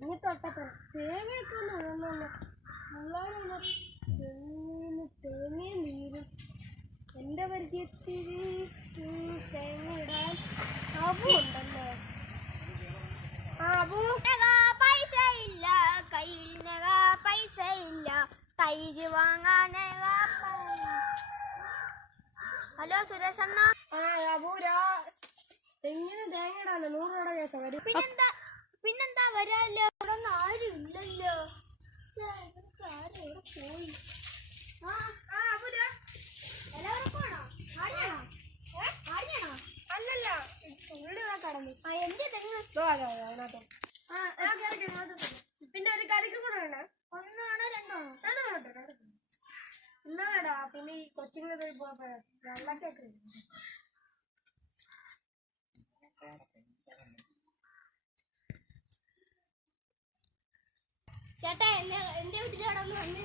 ഇനി തൊട്ടപ്പുറം തേങ്ങയൊക്കെ ഒന്ന് ഉഴന്നല്ല മുള്ളാനൊന്ന് തേങ്ങയും നീരും എൻ്റെ പരിചയത്തിൽ തേങ്ങ ഇടാൻ അബു ഉണ്ടല്ലോ. അബു പൈസ ഇല്ല കയ്യിൽ പൈസ ഇല്ല തൈര് വാങ്ങാൻ. ഹലോ സുരേഷ് അണ്ണ. അബൂരാ തെങ്ങിന് തേങ്ങ ഇടാനോ 100 രൂപയുടെ കേസാ വരും. പിന്നെന്താ വരാല്ലോ, ഇവിടെ ഒന്നും ആരും ഇല്ലല്ലോ. ആരും ഇവിടെ പോയി. എല്ലാവർക്കും ആണോ ആടിയാണോ ആടിയാണോ? അല്ലല്ല ഉള്ളി കടന്നു. എന്ത് തെങ്ങ്? അതിനകത്ത് പിന്നെ ഒരു കറിക്ക് കൂടെ വേണ്ട. 1 ആണോ 2 ആണോ? എന്നാടാ പിന്നെ ഈ കൊച്ചുങ്ങളെ വെള്ളക്കൊക്കെ ചേട്ടാ എന്റെ വീട്ടിൽ അവിടെ ഒന്ന് വന്ന്